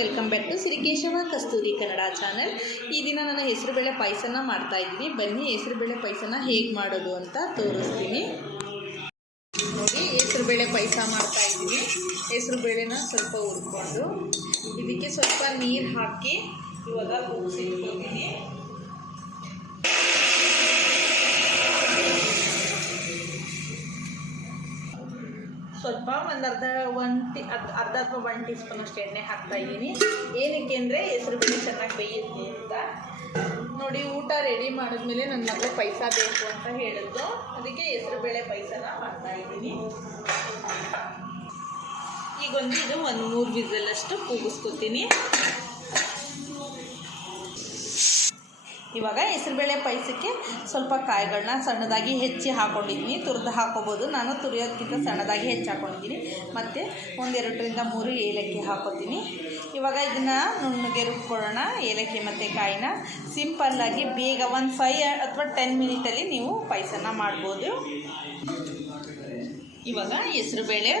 Welcome back to Sirikeshava Kasturi Kannada channel ಈ ದಿನ ನಾನು ಹೆಸರುಬೇಳೆ ಪಾಯಸನ ಮಾಡ್ತಾ ಇದ್ದೀನಿ. ಬನ್ನಿ, ಹೆಸರುಬೇಳೆ ಪಾಯಸನ ಹೇಗೆ ಮಾಡೋದು ಅಂತ ತೋರಿಸ್ತೀನಿ. ನೋಡಿ, ಹೆಸರುಬೇಳೆ ಪಾಯಸ ಮಾಡ್ತಾ ಇದ್ದೀನಿ. ಹೆಸರುಬೇಳೆನ ಸ್ವಲ್ಪ ಹುರ್ಕೊಂಡು, ಇದಕ್ಕೆ ಸ್ವಲ್ಪ ನೀರು ಹಾಕಿ ಇವಾಗ ಕೂಗಿಸಿಟ್ಕೊತೀನಿ ಸ್ವಲ್ಪ ಒಂದು ಅರ್ಧ ಒನ್ ಟಿ ಅರ್ಧ ಅರ್ಧ ಅಥವಾ ಒನ್ ಟೀ ಸ್ಪೂನ್ ಅಷ್ಟು ಎಣ್ಣೆ ಹಾಕ್ತಾ ಇದ್ದೀನಿ. ಏನಕ್ಕೆ ಅಂದರೆ ಹೆಸರು ಬೇಳೆ ಚೆನ್ನಾಗಿ ಬೇಯುತ್ತೆ ಅಂತ. ನೋಡಿ, ಊಟ ರೆಡಿ ಮಾಡಿದ್ಮೇಲೆ ನನ್ನ ಮಗಳು ಪೈಸ ಬೇಕು ಅಂತ ಹೇಳಿದ್ರು ಅದಕ್ಕೆ ಹೆಸರು ಬೇಳೆ ಪೈಸನ ಮಾಡ್ತಾ ಇದ್ದೀನಿ. ಈಗೊಂದು ಇದು ಒಂದು ಮೂರು ವಿಸಲಷ್ಟು ಕೂಗಿಸ್ಕೊತೀನಿ. ಇವಾಗ ಹೆಸರುಬೇಳೆ ಪಾಯಸಕ್ಕೆ ಸ್ವಲ್ಪ ಕಾಯಿಗಳನ್ನ ಸಣ್ಣದಾಗಿ ಹೆಚ್ಚಿ ಹಾಕ್ಕೊಂಡಿದ್ದೀನಿ ತುರಿದು ಹಾಕೋಬೋದು. ನಾನು ತುರಿಯೋದಕ್ಕಿಂತ ಸಣ್ಣದಾಗಿ ಹೆಚ್ಚಿ ಹಾಕ್ಕೊಂಡಿದ್ದೀನಿ ಮತ್ತು ಒಂದೆರಡರಿಂದ ಮೂರು ಏಲಕ್ಕಿ ಹಾಕೋತೀನಿ. ಇವಾಗ ಇದನ್ನು ನುಣ್ಣಗೆ ರುಬ್ಕೊಳ್ಳೋಣ. ಏಲಕ್ಕಿ ಮತ್ತು ಕಾಯಿನ ಸಿಂಪಲ್ಲಾಗಿ ಬೇಗ ಒಂದು ಫೈ ಅಥವಾ ಟೆನ್ ಮಿನಿಟಲ್ಲಿ ನೀವು ಪಾಯಸನ ಮಾಡ್ಬೋದು. ಇವಾಗ ಹೆಸರುಬೇಳೆ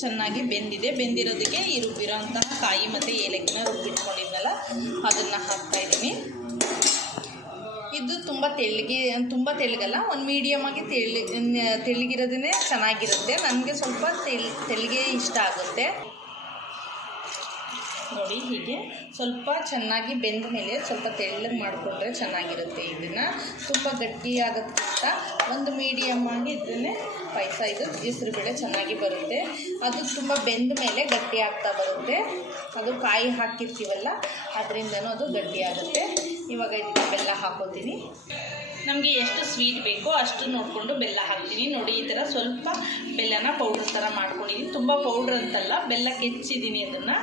ಚೆನ್ನಾಗಿ ಬೆಂದಿದೆ. ಬೆಂದಿರೋದಕ್ಕೆ ಈ ರುಬ್ಬಿರೋಂತಹ ಕಾಯಿ ಮತ್ತು ಏಲಕ್ಕಿನ ರುಬ್ಬಿಟ್ಕೊಂಡಿದ್ನಲ್ಲ, ಅದನ್ನು ಹಾಕ್ತಾಯಿದ್ದೀನಿ ಇದು ತುಂಬ ತೆಳ್ಳಗೆ ತುಂಬ ತೆಳ್ಳಗಲ್ಲ ಒಂದು ಮೀಡಿಯಮ್ ಆಗಿ ತೆಳ್ಳಿ ತೆಳ್ಳಗಿರೋದೇ ಚೆನ್ನಾಗಿರುತ್ತೆ. ನನಗೆ ಸ್ವಲ್ಪ ತೆಲ್ ತೆಳ್ಳಗೆ ಇಷ್ಟ ಆಗುತ್ತೆ. ನೋಡಿ ಹೀಗೆ ಸ್ವಲ್ಪ ಚೆನ್ನಾಗಿ ಬೆಂದ ಮೇಲೆ ಸ್ವಲ್ಪ ತೆಳ್ಳಗೆ ಮಾಡಿಕೊಂಡ್ರೆ ಚೆನ್ನಾಗಿರುತ್ತೆ ಇದನ್ನು. ತುಂಬ ಗಟ್ಟಿ ಆಗೋದಕ್ಕಿಂತ ಒಂದು ಮೀಡಿಯಮ್ ಆಗಿ ಇದನ್ನೇ ಪಾಯಸ ಇದು ಹೆಸರು ಬೇಳೆ ಚೆನ್ನಾಗಿ ಬರುತ್ತೆ. ಅದು ತುಂಬ ಬೆಂದ ಮೇಲೆ ಗಟ್ಟಿ ಆಗ್ತಾ ಬರುತ್ತೆ. ಅದು ಕಾಯಿ ಹಾಕಿರ್ತೀವಲ್ಲ, ಅದರಿಂದನೂ ಅದು ಗಟ್ಟಿ ಆಗುತ್ತೆ. ಇವಾಗ ಇದಕ್ಕೆ ಬೆಲ್ಲ ಹಾಕೋತೀನಿ. ನಮಗೆ ಎಷ್ಟು ಸ್ವೀಟ್ ಬೇಕೋ ಅಷ್ಟು ನೋಡಿಕೊಂಡು ಬೆಲ್ಲ ಹಾಕ್ತೀನಿ. ನೋಡಿ, ಈ ಥರ ಸ್ವಲ್ಪ ಬೆಲ್ಲನ ಪೌಡ್ರ್ ಥರ ಮಾಡ್ಕೊಂಡಿದ್ದೀನಿ ತುಂಬ ಪೌಡ್ರ್ ಅಂತಲ್ಲ, ಬೆಲ್ಲ ಕೆಚ್ಚಿದ್ದೀನಿ ಅದನ್ನು.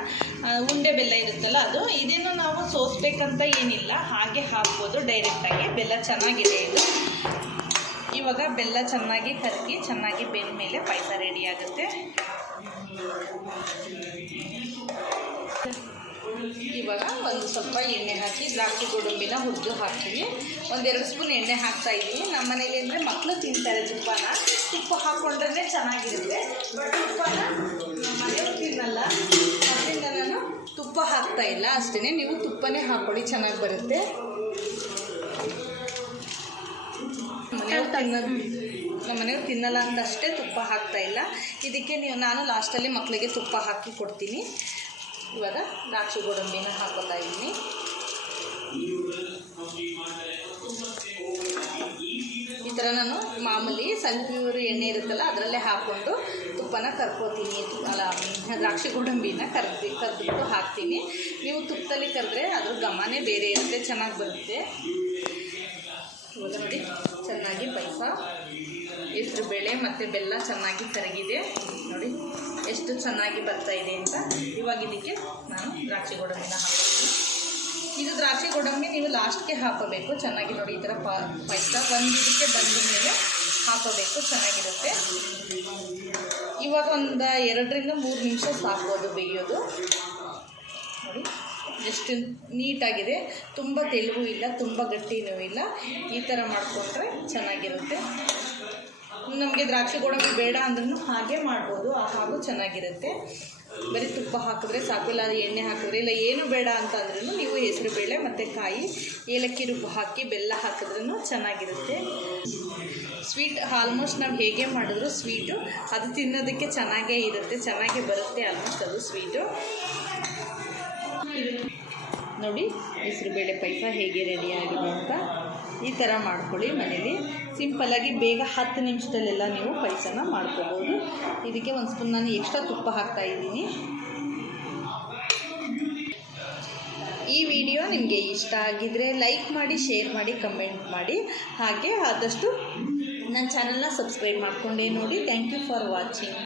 ಉಂಡೆ ಬೆಲ್ಲ ಇರುತ್ತಲ್ಲ ಅದು. ಇದೇನು ನಾವು ಸೋಸ್ಬೇಕಂತ ಏನಿಲ್ಲ. ಹಾಗೆ ಹಾಕ್ಬೋದು ಡೈರೆಕ್ಟಾಗಿ ಬೆಲ್ಲ ಚೆನ್ನಾಗಿದೆ ಇದು. ಇವಾಗ ಬೆಲ್ಲ ಚೆನ್ನಾಗಿ ಕರಗಿ ಚೆನ್ನಾಗಿ ಬೆಂದ ಮೇಲೆ ಪಾಯಸ ರೆಡಿ ಆಗುತ್ತೆ. ಇವಾಗ ಒಂದು ಸ್ವಲ್ಪ ಎಣ್ಣೆ ಹಾಕಿ ದ್ರಾಕ್ಷಿ ಗೋಡಂಬಿನ ಹುರಿದು ಹಾಕ್ತೀವಿ ಒಂದೆರಡು ಸ್ಪೂನ್ ಎಣ್ಣೆ ಹಾಕ್ತಾ ಇದ್ದೀವಿ ನಮ್ಮ ಮನೇಲಿ ಅಂದರೆ ಮಕ್ಕಳು ತಿಂತಾರೆ ತುಪ್ಪನ. ತುಪ್ಪ ಹಾಕ್ಕೊಂಡ್ರೆ ಚೆನ್ನಾಗಿರುತ್ತೆ. ಬಟ್ ತುಪ್ಪನ ನಮ್ಮ ಮನೆಯವ್ರು ತಿನ್ನಲ್ಲ. ಅದರಿಂದ ನಾನು ತುಪ್ಪ ಹಾಕ್ತಾ ಇಲ್ಲ. ಅಷ್ಟೇ ನೀವು ತುಪ್ಪನೇ ಹಾಕ್ಕೊಳ್ಳಿ ಚೆನ್ನಾಗಿ ಬರುತ್ತೆ. ಮನೆಯವ್ರು ತಿನ್ನೋದು ನಮ್ಮ ಮನೆಯವ್ರು ತಿನ್ನಲ್ಲ ಅಂತ ಅಷ್ಟೇ ತುಪ್ಪ ಹಾಕ್ತಾ ಇಲ್ಲ. ಇದಕ್ಕೆ ನೀವು ನಾನು ಲಾಸ್ಟಲ್ಲಿ ಮಕ್ಕಳಿಗೆ ತುಪ್ಪ ಹಾಕಿ ಕೊಡ್ತೀನಿ. ಇವಾಗ ದ್ರಾಕ್ಷಿ ಗೋಡಂಬಿನ ಹಾಕೋತಾ ಇದ್ದೀನಿ. ಈ ಥರ ನಾನು ಮಾಮೂಲಿ ಸಂಜೂರು ಎಣ್ಣೆ ಇರುತ್ತಲ್ಲ, ಅದರಲ್ಲೇ ಹಾಕ್ಕೊಂಡು ತುಪ್ಪನ ಕರ್ಕೋತೀನಿ. ಅಲ್ಲ, ದ್ರಾಕ್ಷಿ ಗೋಡಂಬಿನ ಕರ್ದು, ಕರೆದ್ಬಿಟ್ಟು ಹಾಕ್ತೀನಿ. ನೀವು ತುಪ್ಪದಲ್ಲಿ ಕರೆದ್ರೆ ಅದ್ರ ಘಮನೇ ಬೇರೆ ಇರುತ್ತೆ, ಚೆನ್ನಾಗಿ ಬರುತ್ತೆ. ನೋಡಿ, ಚೆನ್ನಾಗಿ ಪಾಯಸ ಹೆಸರು ಬೇಳೆ ಮತ್ತು ಬೆಲ್ಲ ಚೆನ್ನಾಗಿ ಕರಗಿದೆ. ನೋಡಿ. ಎಷ್ಟು ಚೆನ್ನಾಗಿ ಬರ್ತಾ ಇದೆ ಅಂತ ಇವಾಗ ಇದಕ್ಕೆ ನಾನು ದ್ರಾಕ್ಷಿ ಗೋಡಂಬಿನ ಹಾಕ್ತೀನಿ. ಇದು ದ್ರಾಕ್ಷಿ ಗೋಡಂಬಿ ನೀವು ಲಾಸ್ಟ್ಗೆ ಹಾಕೋಬೇಕು. ಚೆನ್ನಾಗಿ ನೋಡಿ ಈ ಥರ ಪಾ ಪೈಸ ಒಂದು ಇದಕ್ಕೆ ಬಂದ ಮೇಲೆ ಹಾಕೋಬೇಕು. ಚೆನ್ನಾಗಿರುತ್ತೆ. ಇವಾಗ ಒಂದು ಎರಡರಿಂದ ಮೂರು ನಿಮಿಷ ಸಾಕೋದು ಬೇಯೋದು. ನೋಡಿ, ಎಷ್ಟು ನೀಟಾಗಿದೆ. ತುಂಬ ತೆಲುಗು ಇಲ್ಲ, ತುಂಬ ಗಟ್ಟಿನೂ ಇಲ್ಲ. ಈ ಥರ ಮಾಡಿಕೊಂಡ್ರೆ ಚೆನ್ನಾಗಿರುತ್ತೆ. ನಮಗೆ ದ್ರಾಕ್ಷಿ ಗೋಡಂಬಿ ಬೇಡ ಅಂದ್ರೂ ಹಾಗೆ ಮಾಡ್ಬೋದು. ಹಾಗೂ ಚೆನ್ನಾಗಿರುತ್ತೆ. ಬರೀ ತುಪ್ಪ ಹಾಕಿದ್ರೆ ಸಾಕು, ಇಲ್ಲ ಎಣ್ಣೆ ಹಾಕಿದ್ರೆ, ಇಲ್ಲ ಏನು ಬೇಡ ಅಂತ ಅಂದ್ರೂ ನೀವು ಹೆಸರು ಬೇಳೆ ಮತ್ತು ಕಾಯಿ, ಏಲಕ್ಕಿ ರುಬ್ಬು ಹಾಕಿ ಬೆಲ್ಲ ಹಾಕಿದ್ರೂ ಚೆನ್ನಾಗಿರುತ್ತೆ. ಸ್ವೀಟ್ ಆಲ್ಮೋಸ್ಟ್ ನಾವು ಹೇಗೆ ಮಾಡಿದ್ರು ಸ್ವೀಟು, ಅದು ತಿನ್ನೋದಕ್ಕೆ ಚೆನ್ನಾಗೇ ಇರುತ್ತೆ, ಚೆನ್ನಾಗೇ ಬರುತ್ತೆ ಆಲ್ಮೋಸ್ಟ್ ಅದು ಸ್ವೀಟು. ನೋಡಿ ಹೆಸರುಬೇಳೆ ಪಾಯಸ ಹೇಗೆ ರೆಡಿ ಆಗಿದೆ ಅಂತ. ಈ ಥರ ಮಾಡ್ಕೊಳ್ಳಿ ಮನೇಲಿ. ಸಿಂಪಲ್ಲಾಗಿ ಬೇಗ ಹತ್ತು ನಿಮಿಷದಲ್ಲೆಲ್ಲ ನೀವು ಪಾಯಸನ ಮಾಡ್ಕೋಬೋದು. ಇದಕ್ಕೆ ಒಂದು ಸ್ಪೂನ್ ನಾನು ಎಕ್ಸ್ಟ್ರಾ ತುಪ್ಪ ಹಾಕ್ತಾ ಇದ್ದೀನಿ. ಈ ವಿಡಿಯೋ ನಿಮಗೆ ಇಷ್ಟ ಆಗಿದ್ದರೆ ಲೈಕ್ ಮಾಡಿ ಶೇರ್ ಮಾಡಿ ಕಮೆಂಟ್ ಮಾಡಿ. ಹಾಗೆ ಆದಷ್ಟು ನನ್ನ ಚಾನಲ್ನ ಸಬ್ಸ್ಕ್ರೈಬ್ ಮಾಡಿಕೊಂಡೇ ನೋಡಿ. Thank you for watching